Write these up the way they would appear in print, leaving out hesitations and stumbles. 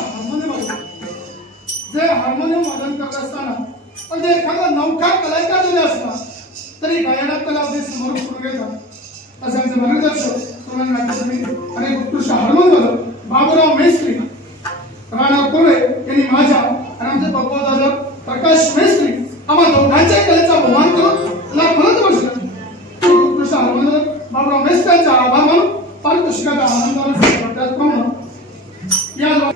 Harmonium वाजवतो. जे harmonium वादन करत असताना म्हणजे एखादा नवखा कलाकार जरी असला तरी गायनात त्याला अगदी समोर पुढे घेतात. असं आमचे मार्गदर्शक सोनाली नाट्यसमिती आणि उत्कृष्ट हार्मोनियम बाबूराव मेस्त्री, राणा कोळे यांनी माझ्या आणि आमचे दादा प्रकाश मेस्त्री आम्हा दोघांच्या कलेचा बहुमान करून लाखोंत बसले. उत्कृष्ट हार्मोनियम बाबूराव मेस्त्यांचा आभार मानून पारितोषिकाचा आनंदाने म्हणून या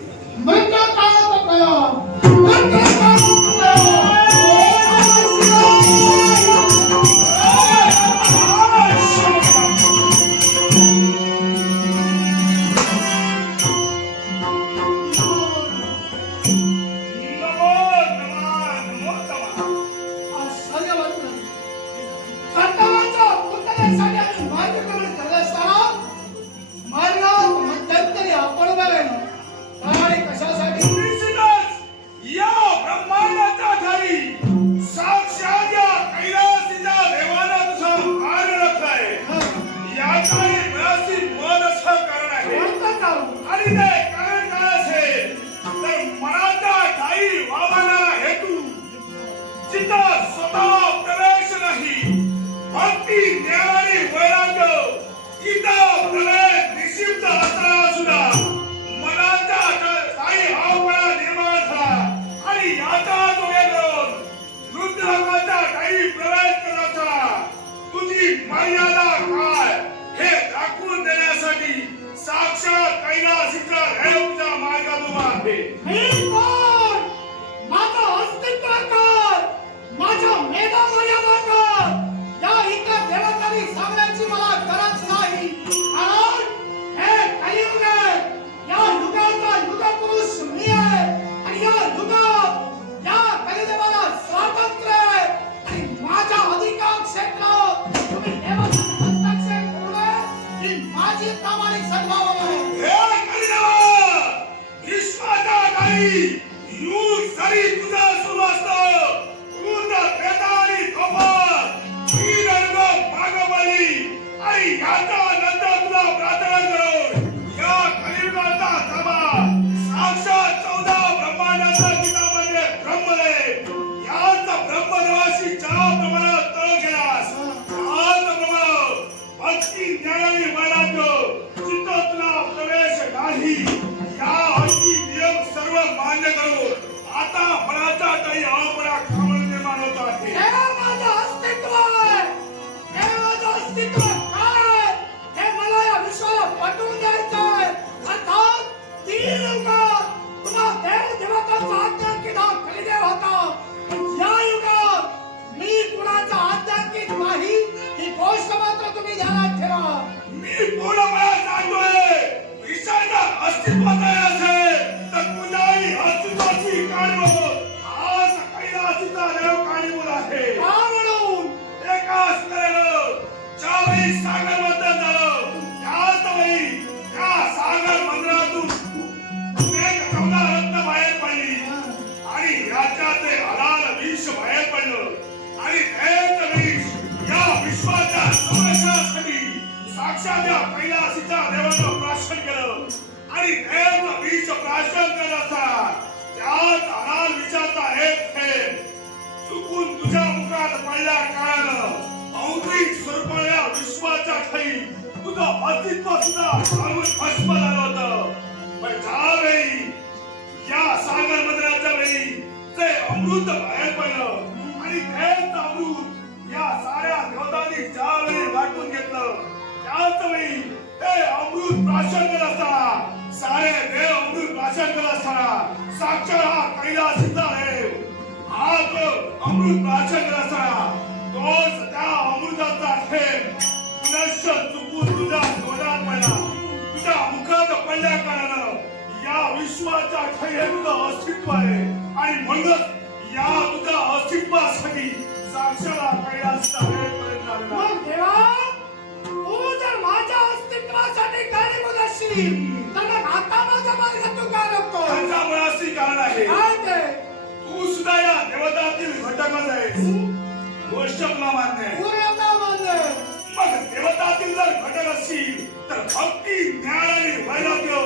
भक्ती ज्ञान आणि वैराग्य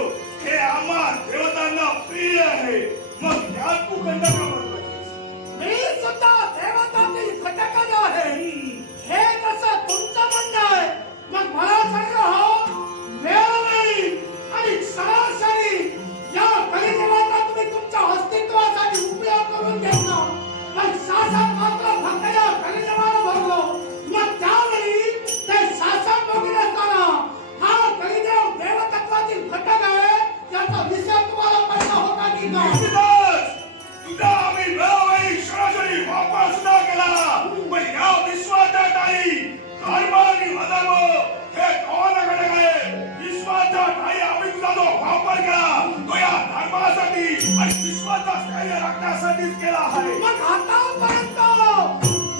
हे आम्हा देवतांना प्रिय आहे. मग त्यात तू खंड का बनवतेस? मी सुद्धा देवतातील घटकच आहे. हे कसं तुमचं म्हणणं आहे? मग मला सांगा हो, वेळोवेळी आणि सरासरी या कलिदेवाचा तुम्ही तुमच्या अस्तित्वासाठी उपयोग करून घेतला. पण शासन मात्र फक्त या कलिदेवाला भरलो. मग त्यावेळी ते शासन बघून असताना हा कलिदेव देवतत्वातील घटक आहे याचा विषय तुम्हाला पडला होता की नाही? निश्चितच तुझा आम्ही वेळोवेळी सरासरी वापर सुद्धा केला. पण या विश्वाच्या ठाई धर्म आणि अधर्म हे दोन घटक आहे. विश्वाच्या ठाई आम्ही तुझा जो वापर केला तो या धर्मासाठी आणि विश्वाचा स्थैर्य राखण्यासाठीच केला आहे. मग आतापर्यंत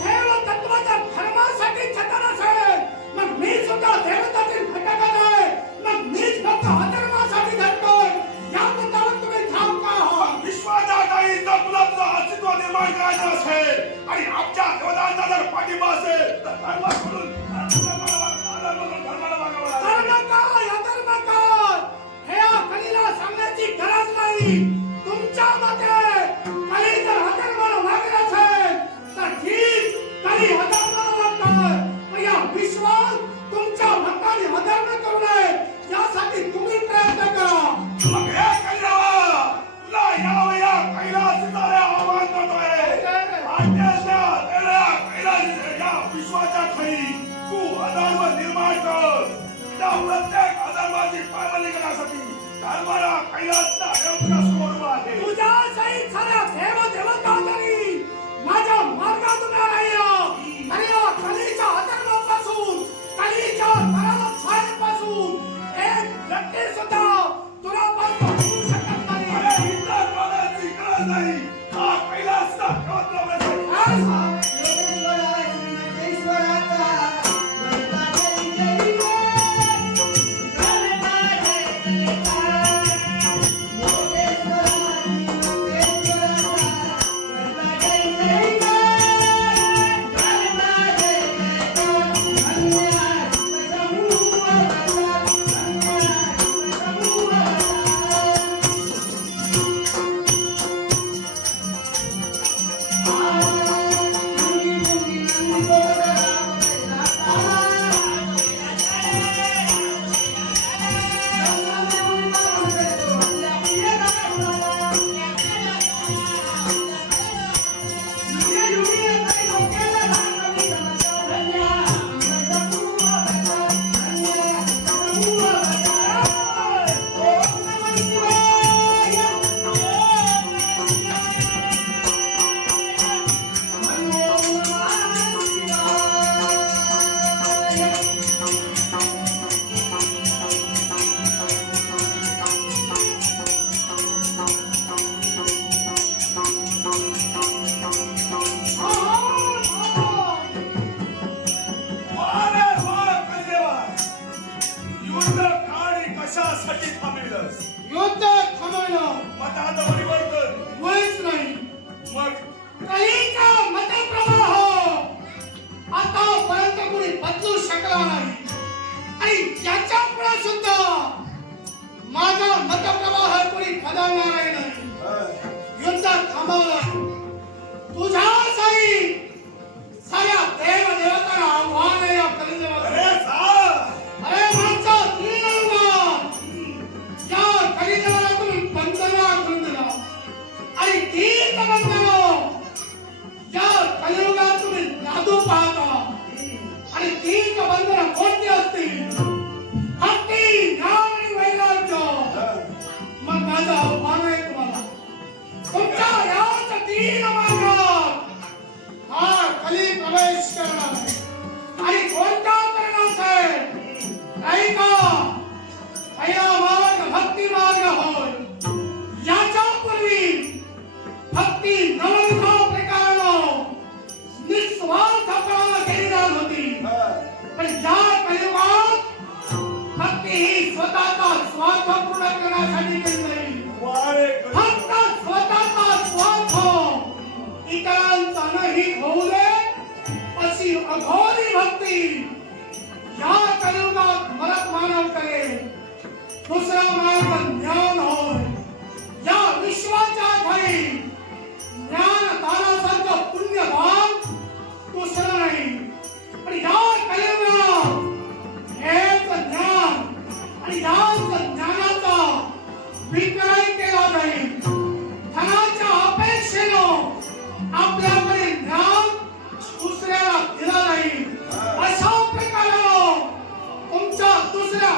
देवतत्वाच्या धर्मासाठी छतन असेल, मग मी सुद्धा देवतातील घटकच आहे. मग मीच फक्त अधर्मासाठी झटतोय. याबद्दल तुम्ही ठाम का आहात? विश्वाच्या ठाई जर तुला तुझं अस्तित्व निर्माण करायचं असेल आणि आमच्या देवतांचा जर पाठिंबा असेल तर धर्म सोडून धर्माला मागावं लागेल. धर्म काय अधर्म काय हे या कलीला सांगण्याची गरज नाही. तुमच्या मते कली जर अधर्माला वागत असेल तर ठीक, कली अधर्माला वागतोय. पण या विश्वात तुमच्या भक्तांनी अधर्म करू नये यासाठी तुम्ही प्रयत्न करा. मग हे कैलावा तुला यावं या कैलास सितारे आव्हान करतोय. आज्ञा तेरा कैलास या विश्वाच्या ठाई तू अधर्म निर्माण कर. त्या प्रत्येक अधर्माची पायमल्ली करण्यासाठी धर्माला कैलासचा देवता समोर उभा आहे. तुझ्या सहित साऱ्या देव देवता तरी माझ्या मार्गात उभ्या राहिल्या. आणि या कलीच्या अधर्मापासून, कलीच्या धर्म छायेपासून एक व्यक्ती सुद्धा तुला बंद होऊ शकत नाही. अरे इतर कोणाची गरज नाही. हा कैलासचा देवता बसेल. योगेश्वरा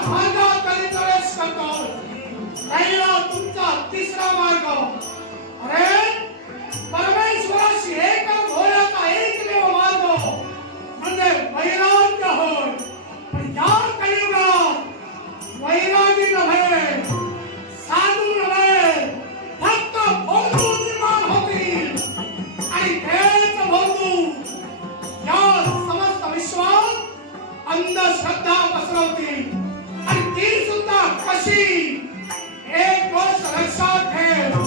मार्गात कधी प्रवेश करतो. राहिला तुमचा तिसरा मार्ग. अरे परमेश्वराशी एक होण्याचा एकमेव मार्ग म्हणजे वैराग्य होय. पण या कलियुगात वैरागी नव्हे, साधू नव्हे, फक्त भोंदू निर्माण होतील आणि तेच भोंदू या समस्त विश्वात अंधश्रद्धा पसरवतील. आणि ती सुद्धा कशी? एक गोष्ट लक्षात ठेव.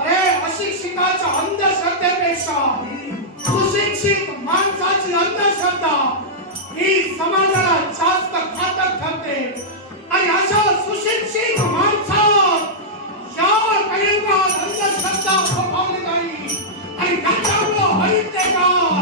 अरे अशिक्षिताच्या अंधश्रद्धेपेक्षा सुशिक्षित माणसाची अंधश्रद्धा ही समाजाला जास्त घातक ठरते. आणि अशा सुशिक्षित माणसात या कलियुगात अंधश्रद्धा फोफावली जाईल आणि त्याच्यामुळे होईल ते का